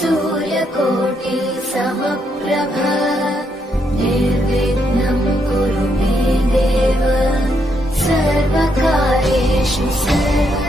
सूर्यकोटि समप्रभ निर्विघ्नं कुरु मे देव सर्वकार्येषु सर्वदा।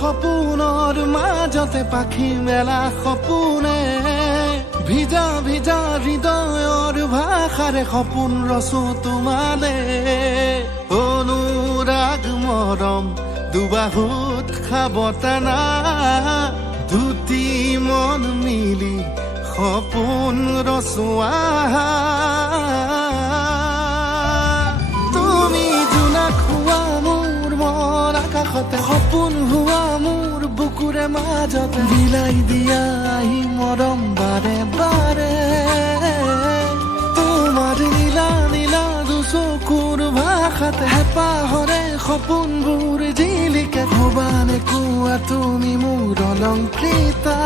সপোনৰ মাজতে পাখি মেলা সপোনে ভিজা ভিজা হৃদয়ৰ ভাষাৰে সপোন ৰচো তোমালে অনুৰাগ মৰম দুবাহুত খাবতানা দুটি মন মিলি সপোন ৰচোৱা তুমি জোনাক হোৱা মোৰ মন আকাশতে সপোন হোৱা মোৰ বুকুৰে মাজতে বিলাই দিয়া আহি মৰম বাৰে বাৰে তোমাৰ নীলা নীলা দুচকুৰ ভাষাতে হেঁপাহৰে সপোনবোৰ জিলিকে ভবানে কোৱা তুমি মোৰ অলংকৃতা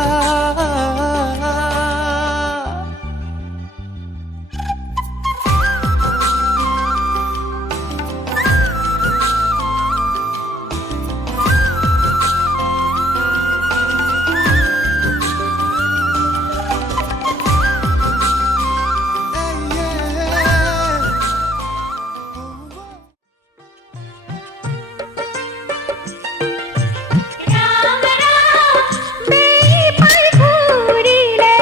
বেই পাই ঘূৰিলে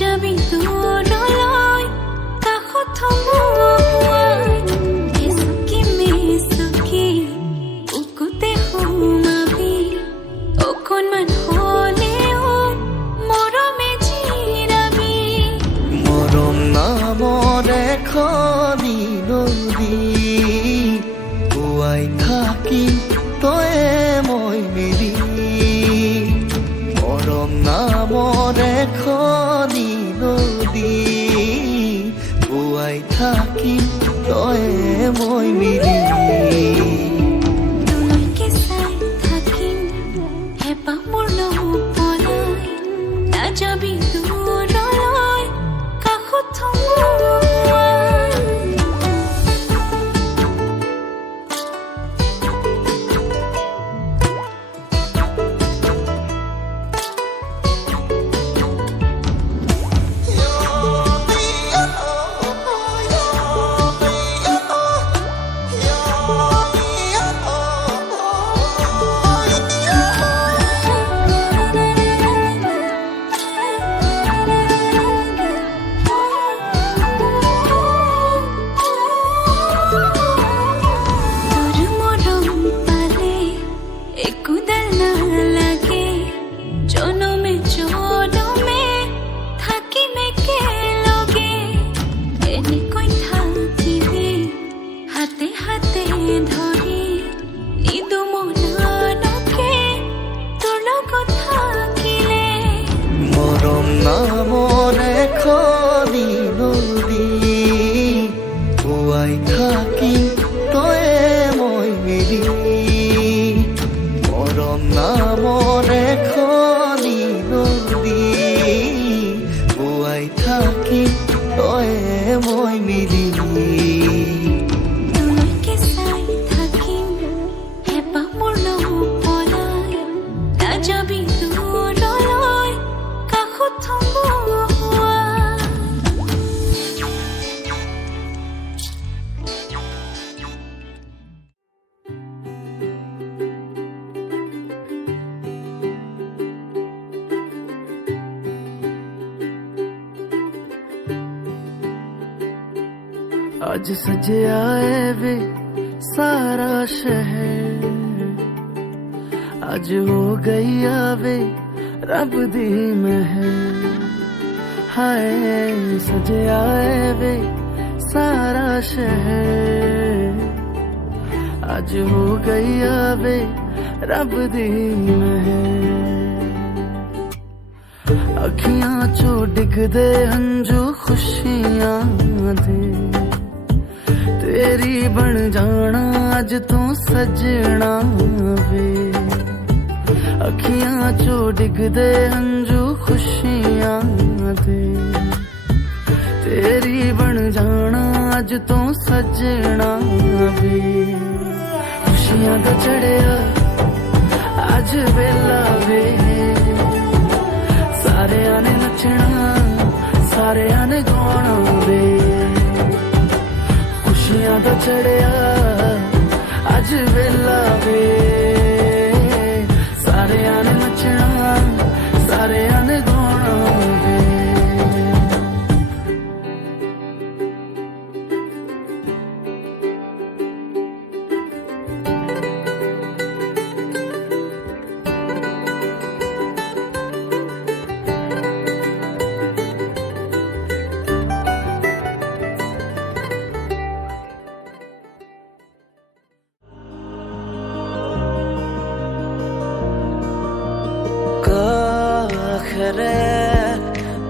নাযাবি দূৰলৈ কাষত থমুৱাই এচুকি মেচুকি বুকুতে সোমাবি অকণমান হ'লেও মৰমে জিৰাবি মৰম নামৰ এখনি নদী পুৱাই থাকি তয়ে মই মিলি মৰম নামৰ এখনি নদী পুৱাই থাকি তয়ে মই মিলি তোলৈকে চাই থাকিম হেঁপাহ মোৰ নপলাই নাযাবি দূৰলৈ কাষত থমুৱাই মৰম নামৰ এখনি নদী পুৱাই থাকি তয়ে মই মিলি মৰম নামৰ এখনি নদী পুৱাই থাকি তয়ে মই মিলি তোলৈকে চাই থাকিম হেঁপাহ মোৰ নপলাই নাযাবি দূৰলৈ কাষত থমুৱাই आज सजया है वे सारा शहर आज हो गई आवे रब दी महर हाय सजया है वे सारा शहर आज हो गई आवे रब दी महर अखियां चो डिगदे हंजू खुशियां दे तेरी बन जाना अज तू सजना वे अखियां चो डिगदे हंजू खुशियां दे तेरी बन जाना अज तू सजना वे खुशियां दा चढ़िया अज वेला वे सारे ने नचना सारे ने गाना वे खुशियां दा चढ़िया अज वेला वे सारे ने नचना सारे ने गाना वे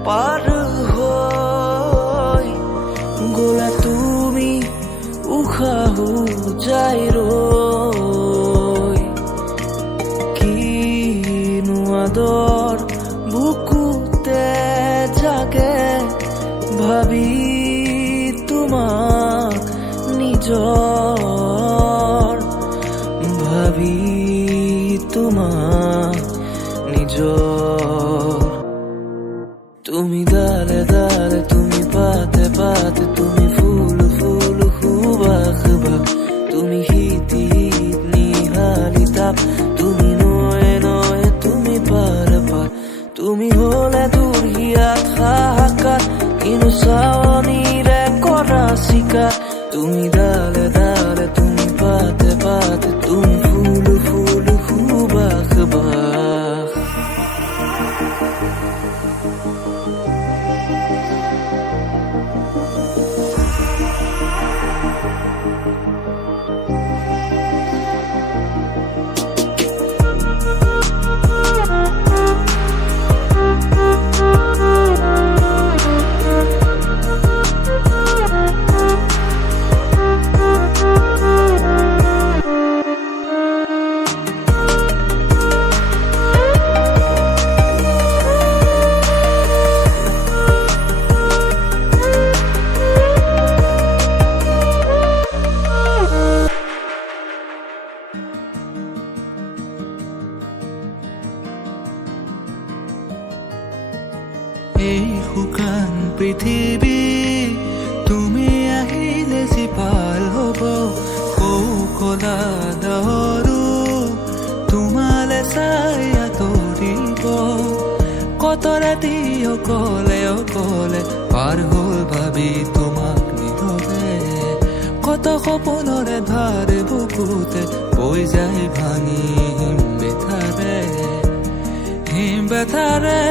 পার হই গোলা তুমি উখাহু যাই রই কিনু আদর বুকুতে জাগে ভাবি তোমাক নিজর ভাবি তোমাক নিজর তুমি দালে দালে তুমি পাতে পাতে তুমি ফুল ফুল খুবা খুবা তুমি হিতি হিত নিহালি তাপ তুমি নয়ে নয়ে তুমি পার পার তুমি হলে দূর হিয়াত খা শিকার। তুমি ডালে ডালে, তুমি পাতে পাতে, তুমি ফুল ফুল খুবাখ বাখ। এই শুকান পৃথিৱী তুমি আহিলে জীপাল হ'ব, কৌকলা দৰো তোমালে চাই আঁতৰিব। কত ৰাতি অকলে অকলে পাৰ হ'ল ভাবি তোমাক নীৰৱে, কত সপোনৰে ধাৰ বুকুতে বৈ যায় ভাঙি হিম বেথাৰে।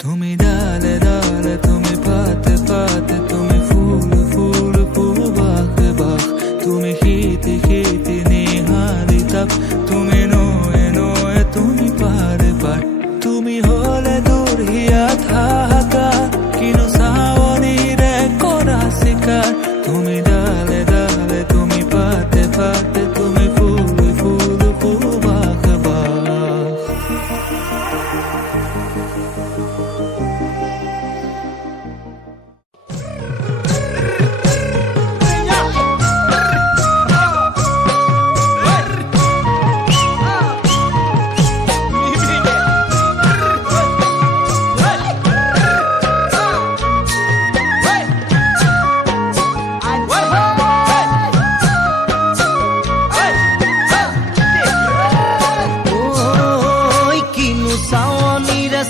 তুমি ডালে ডালে, তুমি পাতে পাতে, তুমি ফুল ফুল খুবাখ বাখ। তুমি শীতি শীতি নিহালি তাপ, তুমি নয়ে নয়ে, তুমি পাৰ পাৰ। তুমি হলে দূৰ হিয়া থাকা, কিনো চাৱনিৰে কৰা চিকাৰ। তুমি ডালে ডালে, তুমি পাতে পাতে, তুমি ফুল ফুল খুবাখ বাখ।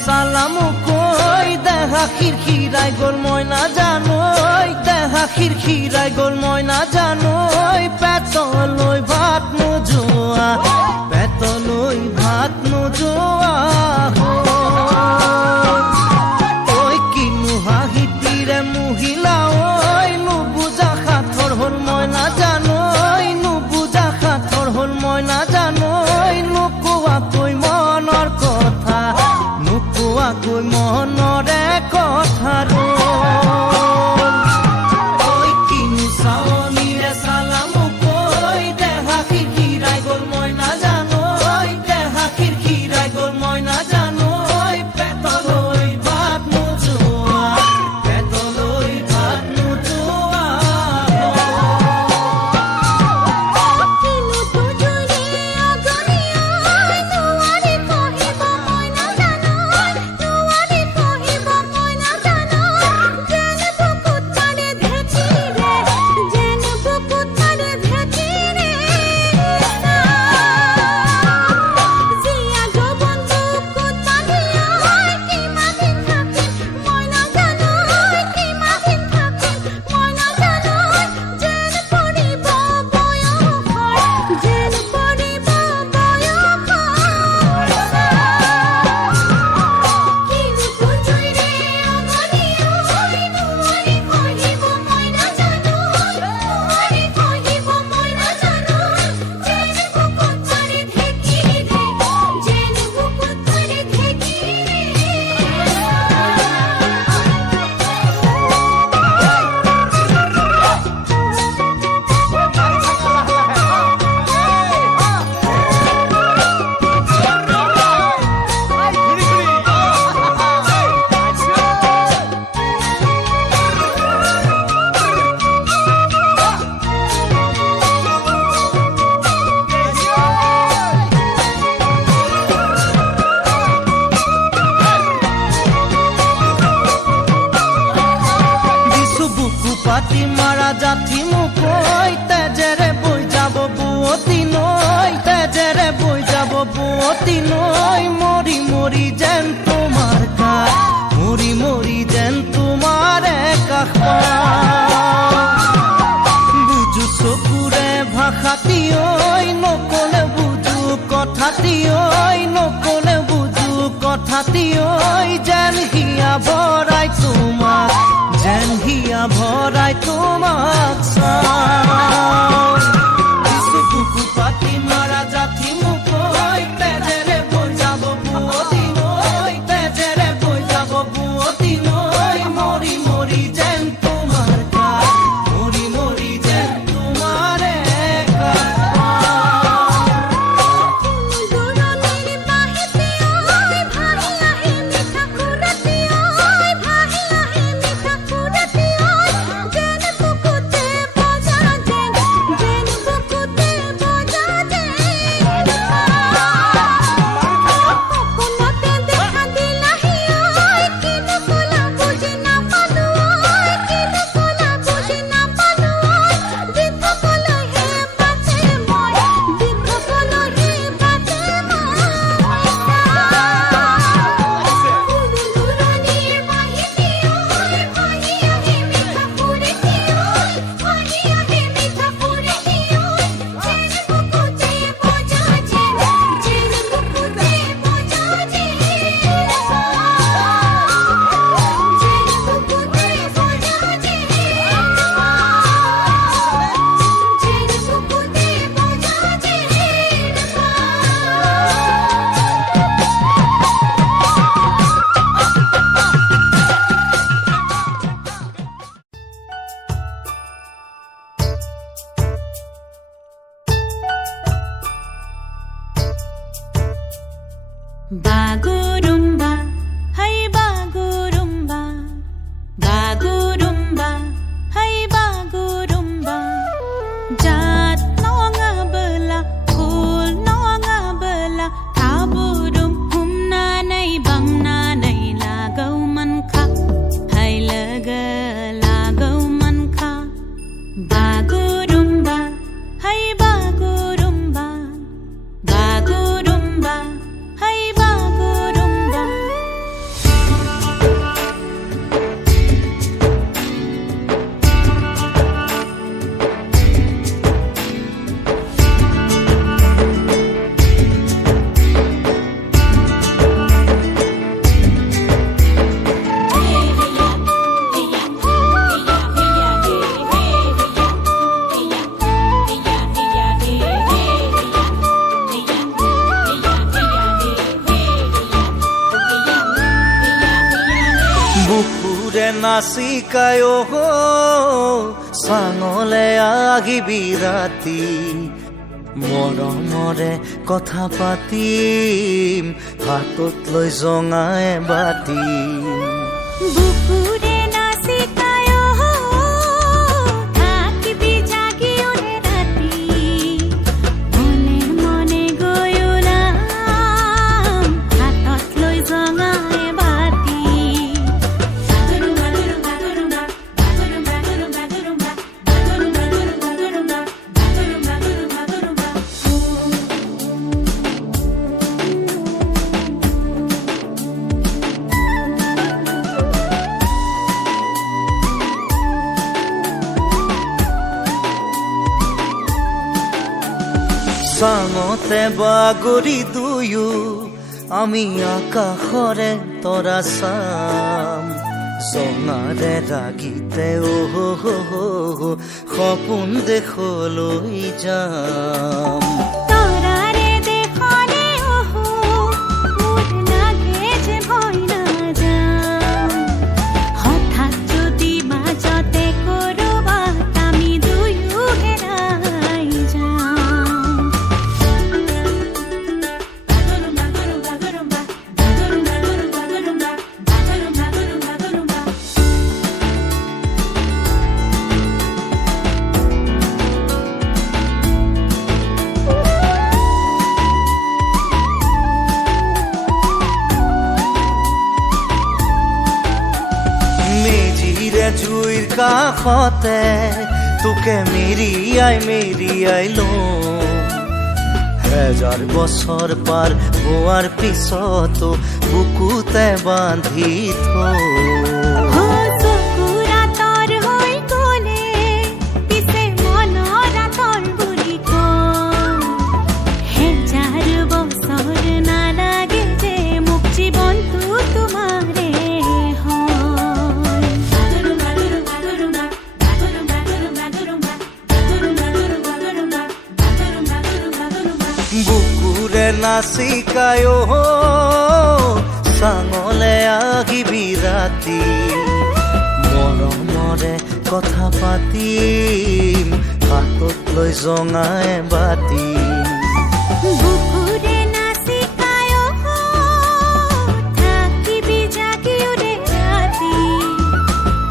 সালাম কই দেখা খিৰখিৰাই গ'ল মই নাজানো, দেখা খিৰখিৰাই গ'ল মই নাজানো। পেটলৈ ভাত নোযোৱা, পেটলৈ ভাত নোযোৱা। ঐ কিনো হাঁহিতিৰে মহিলা, ঐ নুবুজা সাঁথৰ হ'ল মই নাজানো, নুবুজা সাঁথৰ হ'ল মই নাজানো। নোকোৱাকৈ মনৰ কথা, নোকোৱাকৈ মনৰে কথাৰো। ঐ কিনো চাৱনিৰে চালাম কৈ, দেহা খিৰখিৰাই গ'ল মই নাজানো, দেহা খিৰখিৰাই গ'ল মই নাজানো। পেটলৈ ভাত নোযোৱা, পেটলৈ ভাত নোযোৱা। পাতি মাৰা জাতি মুকৈ, তেজেৰে বৈ যাব বুৱতী নৈ, তেজেৰে বৈ যাব বুৱতী নৈ। মৰি মৰি যেন তোমাৰ গাত, মৰি মৰি যেন হাতী ঐ যেন হিয়া ভৰাই তোমাক যেন হিয়া ভৰাই তোমাক চাওঁ কিছু বুকু পাতি মাৰা জাতি মোক ঐ তেজেৰে বৈ যাব বুৱতী নৈ তেজেৰে বৈ যাব বুৱতী নৈ মৰি মৰি যেন তোমাৰ গাত মৰি মৰি যেন তোমাৰে গাত Bagurumba, hey bagurumba, bagurumba, hey bagurumba. Jat nonga bela, khul nonga bela, taburum humna nay bamna nay lagau man kha, hey laga lagau man kha. Bagurumba, hey bagurumba, bagurumba. বুকুৰে নাচিকায় চাঙলে আহিবি ৰাতি মৰমৰে কথা পাতিম হাতত লৈ জঙাই বাতি বুকুৰে নাচিকায় থাকিবি জাগি ওৰে ৰাতি মনে মনে গৈ ওলাম হাতত লৈ জঙাই বাতি চাঙতে বাগৰি দুয়ো আমি আকাশৰে তৰা চাম জঙাৰে ৰাগিতে সপোন দেশলৈ যাম তৰাৰে দেখনে মোৰ লাগে যে ভয় নাযাম হঠাৎ যদি মাজতে কৰবাত আমি দুয়ো হেৰাই যাম জুইৰ কাষতে তোকে মেৰিয়াই লওঁ হেজাৰ বছৰ পাৰ হোৱাৰ পিছতো বুকুতে বান্ধি থওঁ জীবন নাচিকায় চাঙলে আহিবি ৰাতি মৰমৰে কথা পাতিম হাতত লৈ জঙাই বাতি বুকুৰে নাচি কায় থাকিবি জাগি উৰে ৰাতি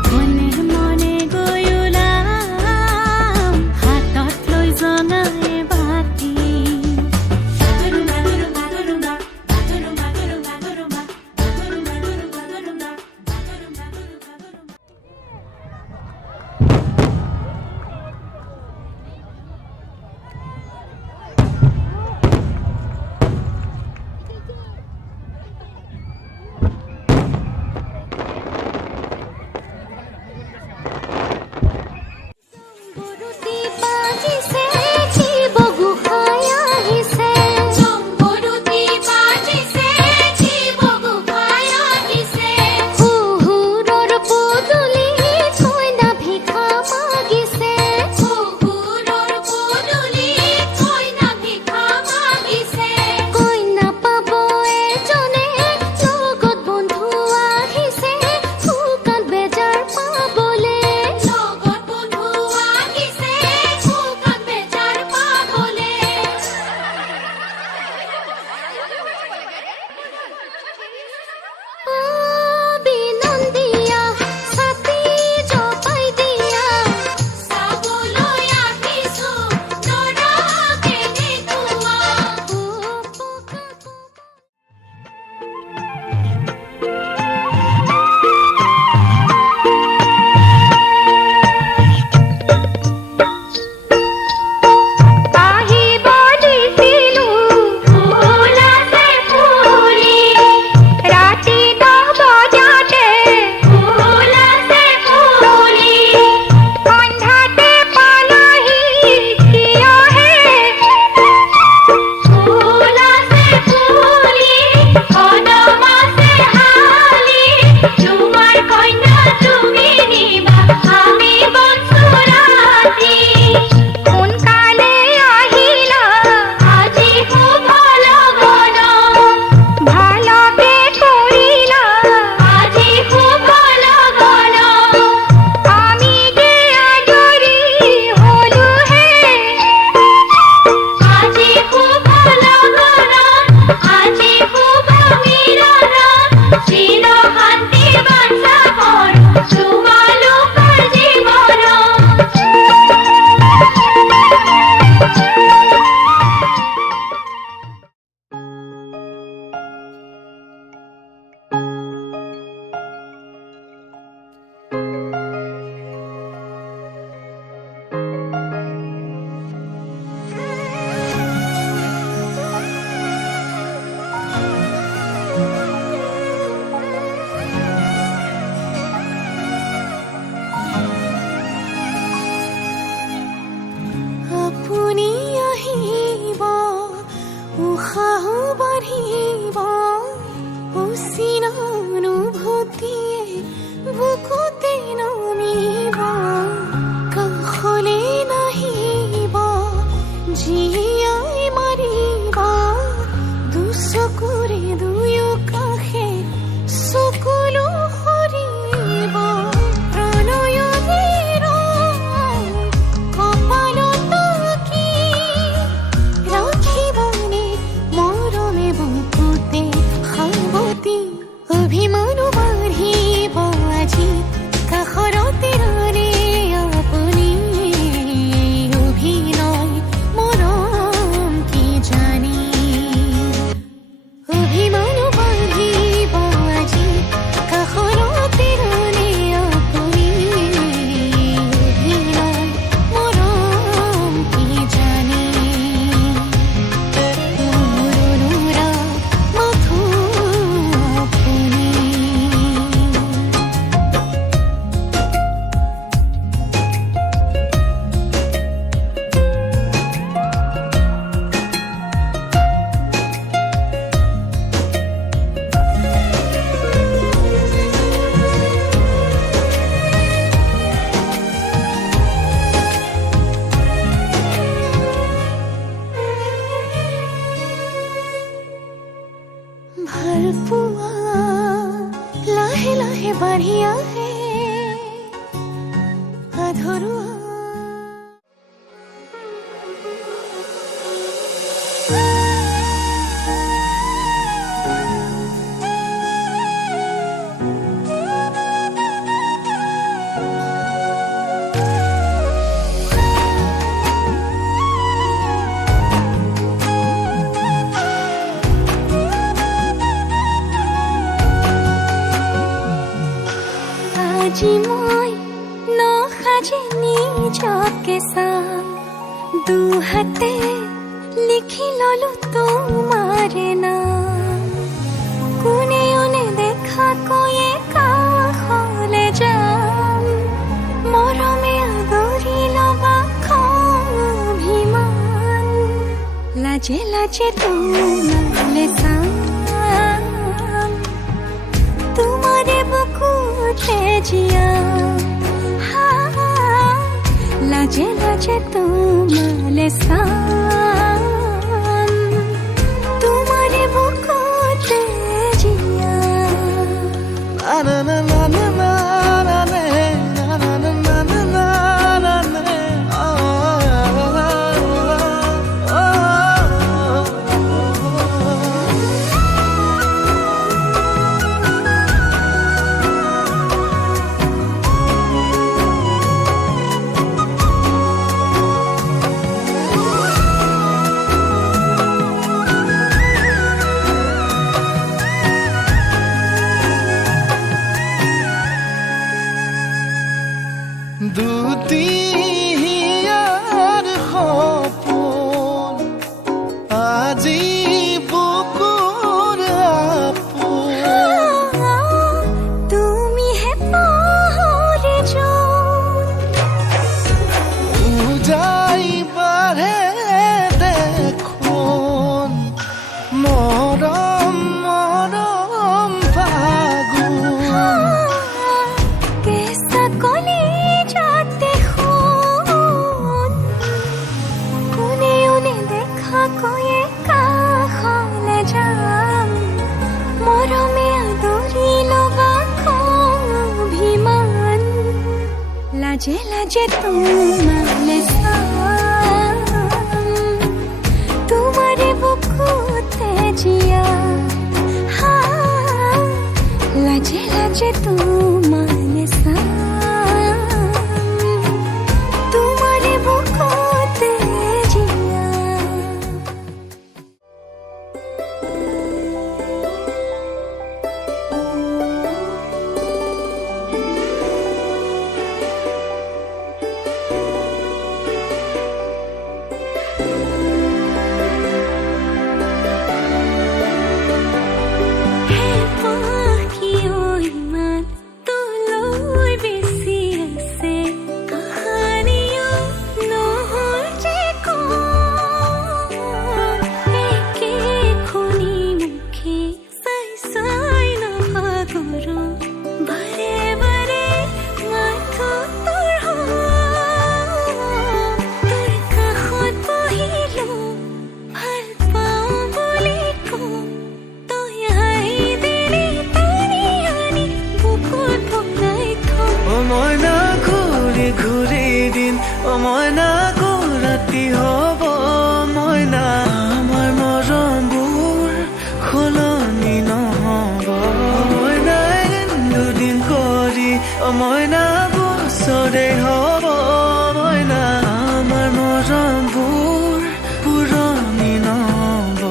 মনে মনে গৈ ওলাম হাতত লৈ জনাই বাতি বৰুতি বাজিছে জীবগু খাই আহিছে বৰুতি বাজিছে জীবগু খাই আহিছে হুহুৰৰ পদূলি কইনা ভিক্ষা মাগিছে হুহুৰৰ পদূলি কইনা ভিক্ষা মাগিছে কইনা পাব এজনে লগত বন্ধু আহিছে শুকান বেজাৰ পাবলে লগত বন্ধু আহিছে শুকান বেজাৰ পাবলে বিনন্দিয়া ছাতি জপাই দিয়া চাবলৈ আহিছো নৰাকে দেখুৱা আহিব দিছিলো ফুল আছে ফুলি ৰাতি 10 বজাতে ফুল আছে ফুলি সন্ধ্যাতে পালাহি কিয়হে ফুল আছে ফুলি কদম আছে হালি তোমাৰ কন্যা তুমি নিবা আমি বনচুৰাতি সোনকালে আহিলা আজি শুভ লগন ভালকে কৰিলা আজি শুভ লগন আমি যে আজৰি হলো হে আজি শুভ লগন আজি শুভ মিলন চিৰ শান্তি বাঞ্ছা কৰো তোমালোকৰ জীৱন আপুনি আহিব উশাহ বাঢ়িব অচিন অনুভূতিয়ে বুকুতে নামিব কাষলে নাহিব জীয়াই মাৰিব দুচকুৰে দুয়ো কাষে চকুলো সৰিব প্ৰণয়ৰ কপালত কি ৰাখিবনে মৰমে বুকুতে সাৱতি অভিমানো বাঢ়িব আজি কাষৰতে ৰ'লে আপুনি অভিনয় মৰম কি জানি অভিমানো বাঢ়িব আজি কাষৰতে ৰ'লে আপুনি অভিনয় মৰম কি জানি মোৰ অনুৰাগ মাথো আপুনি बढ़िया है अधूरा। আজি মই নসাজি নিজকে চাম দুহাতে লিখি ললো তোমাৰে নাম কোনেও নেদেখাকৈয়ে কাষলে যাম মৰমে আদৰি লবা অভিমান লাজে লাজে তোমালে চাম तुम्हारे बुकुटे जिया लाजे लाजे तुम्हारे साम तुम्हारे बुकुटे जिया na na na na na na na na na na na na na দুটিয়াৰ সপোন আজি বুকুৰ আপোন তুমি হে পাহৰি যোন উজাই বাঢ়ে দেখোন মৰম মৰম ফাগুন कैसा कली जाते खून कोने उन्हें देखा कोई काखले जाम मरमे आदरी लोबा अभिमान लाजे लाजे तुम्हारे साम तुम्हारे बुकुते जिया लाजे लाजे तुम्हारे साम तुम्हारे बुकुते जिया हे पाखियो इमान तुलोय बेसी আছে কাহানিও নহৰ যে একে খুনি মুখে চাই চাই নভাগৰো বাৰে বাৰে মাথো তোৰ তোৰ কাষত বহিলো ভাল পাওঁ বুলি কওঁ তই হাঁহি দিলি টানি আনি বুকুত ভৰাই থওঁ ও ময়না ঘূৰি ঘূৰি দিন ও ময়না ৰাতি হ'ব ময়না আমাৰ মৰমবোৰ সলনি নহ'ব ময়না দুদিন কৰি ও ময়না বছৰে হ'ব ময়না আমাৰ মৰমবোৰ পুৰণি নহ'ব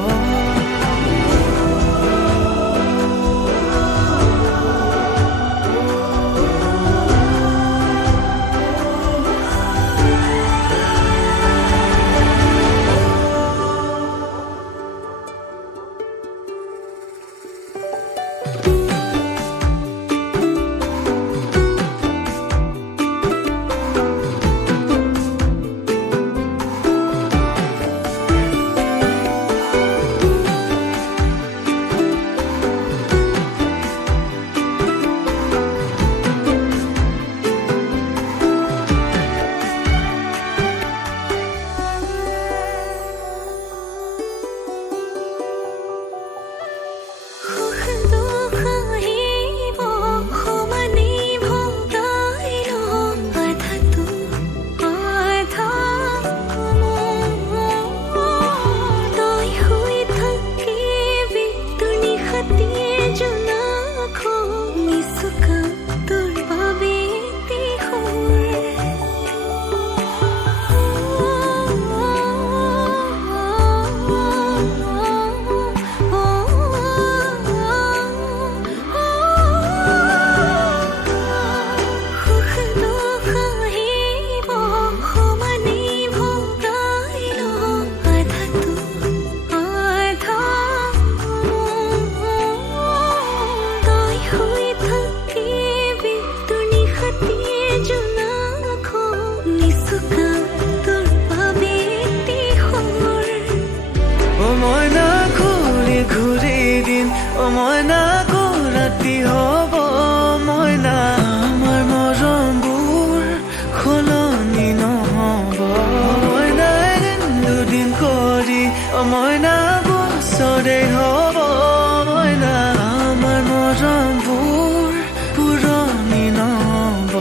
মৰমবোৰ পুৰণি নব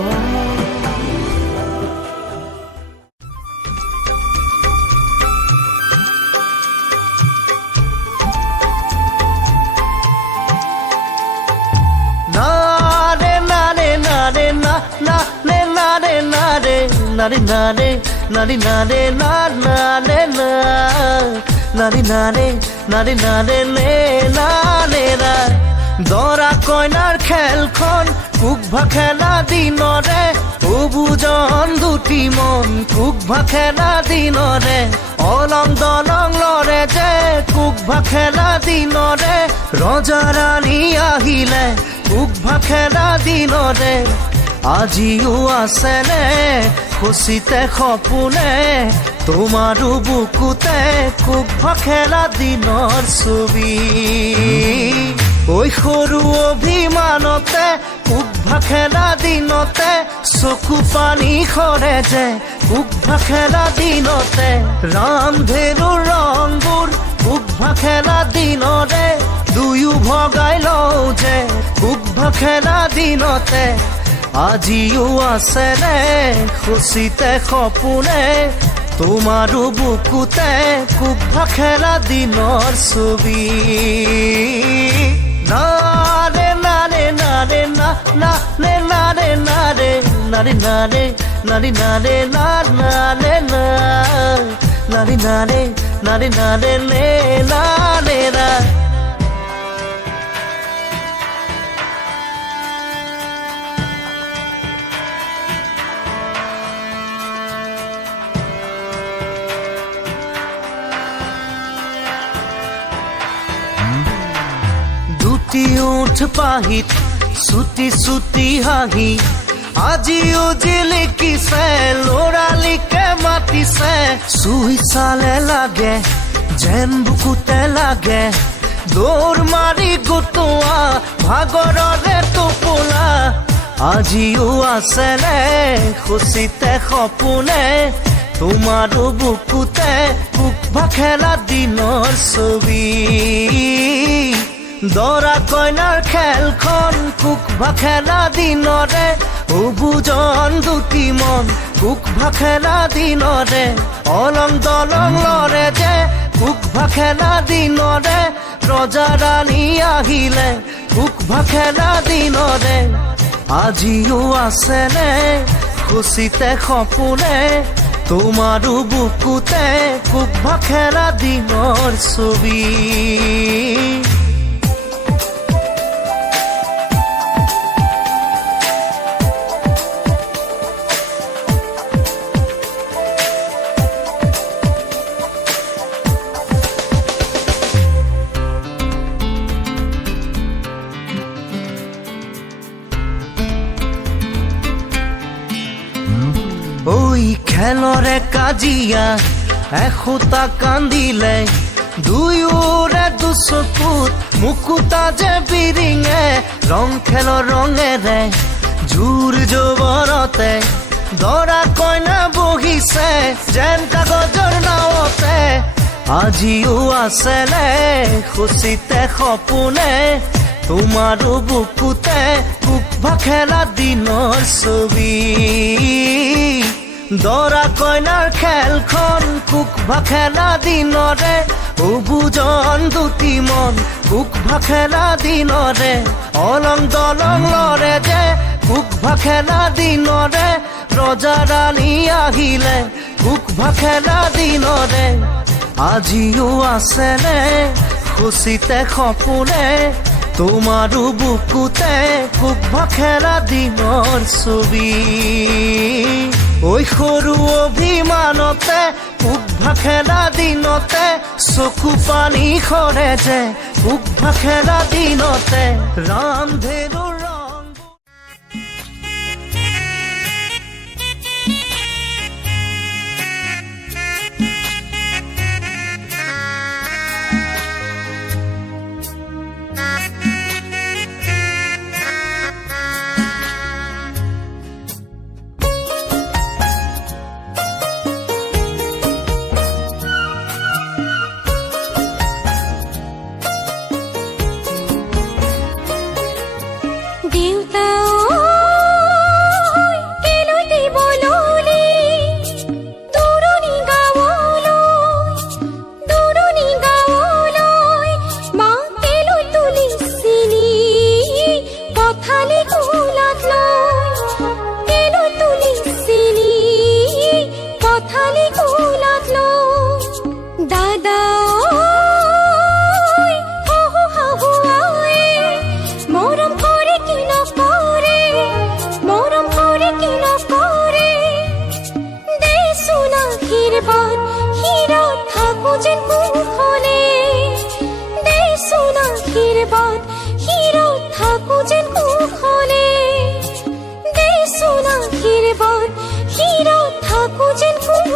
Nare nare nare nare na na ne na nare nare nare nare ne na ne na দৰা কইনাৰ খেলখন কুকভা খেলা দিনৰে অবুজন দুটি মন কুকভা খেলা দিনৰে অলং দলং লৰে যে কুকভা খেলা দিনৰে ৰজা ৰাণী আহিলে কুকভা খেলা দিনৰে আজিও আছেনে খুচিতে সপোনে তোমাৰো বুকুতে কুকভা খেলা দিনৰ ছবি ঐ সৰু অভিমানতে কুকভা খেলা দিনতে চকু পানী সৰে যে কুকভা খেলা দিনতে ৰামধেনু ৰংবোৰ কুকভা খেলা দিনৰে দুয়ো ভগাই লওঁ যে কুকভা খেলা দিনতে আজিও আছেনে খুচিতে সপোনে তোমাৰো বুকুতে কুকভা খেলা দিনৰ ছবি নাৰে নাৰে নাৰে না না নে নাৰে নাৰে নাৰে নাৰে নাৰে নাৰে না নাৰে না নাৰে নাৰে নাৰে নাৰে নে নাৰে না উঠ পাহিত চুটি চুটি হাঁহি আজিও জিলিকিছে ল'ৰালিকে মাতিছে চুই চালে লাগে যেন বুকুতে লাগে দৌৰ মাৰি গোটোৱা ভাগৰৰে টোপোলা আজিও আছেনে খুচিতে সপোনে তোমাৰো বুকুতে কুকভা খেলা দিনৰ ছবি দৰা কইনাৰ খেলখন কুকভা খেলা দিনৰে অবুজন দুটি মন কুকভা খেলা দিনৰে অলং দলং লৰে যে কুকভা খেলা দিনৰে ৰজা ৰাণী আহিলে কুকভা খেলা দিনৰে আজিও আছেনে খুচিতে সপোনে তোমাৰো বুকুতে কুকভা খেলা দিনৰ ছবি ওই খেলৰে কাজিয়া এখোতা কান্দিলে দুয়োৰে দুচকুত মুকুতা যে বিৰিঙে ৰং খেলৰ ৰঙেৰে জোৰ জবৰতে দৰা কইনা বহিছে যেন কাগজৰ নাৱতে আজিও আছেনে খুচিতে সপোনে তোমাৰো বুকুতে কুকভা খেলা দিনৰ ছবি দৰা কইনাৰ খেলখন কুকভা খেলা দিনৰে অবুজন দুটি মন কুকভা খেলা দিনৰে অলং দলং লৰে যে কুকভা খেলা দিনৰে ৰজা ৰাণী আহিলে কুকভা খেলা দিনৰে আজিও আছেনে খুচিতে সপোনে তোমাৰো বুকুতে কুকভা খেলা দিনৰ ছবি ঐ সৰু অভিমানতে কুকভা খেলা দিনতে চকু পানী সৰে যে কুকভা খেলা দিনতে ৰামধেনু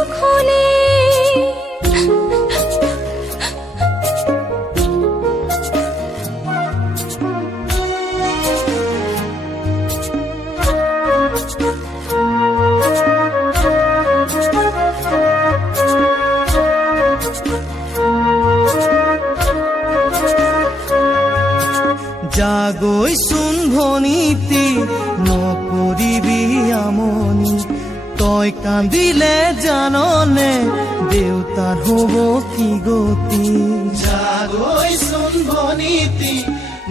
সুখ হলে জাগৈচোন ভনীতি নকৰিবি আমনি তই কান্দিলে জাননে দেউতাৰ হ'ব কি গতি জাগৈচোন ভনীতি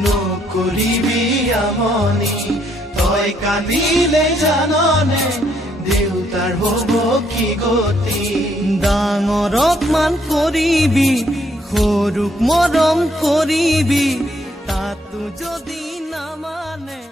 নকৰিবি আমনি তই কান্দিলে জাননে দেউতাৰ হ'ব কি গতি ডাঙৰক মান কৰিবি সৰুক মৰম কৰিবি তাতো যদি নামানে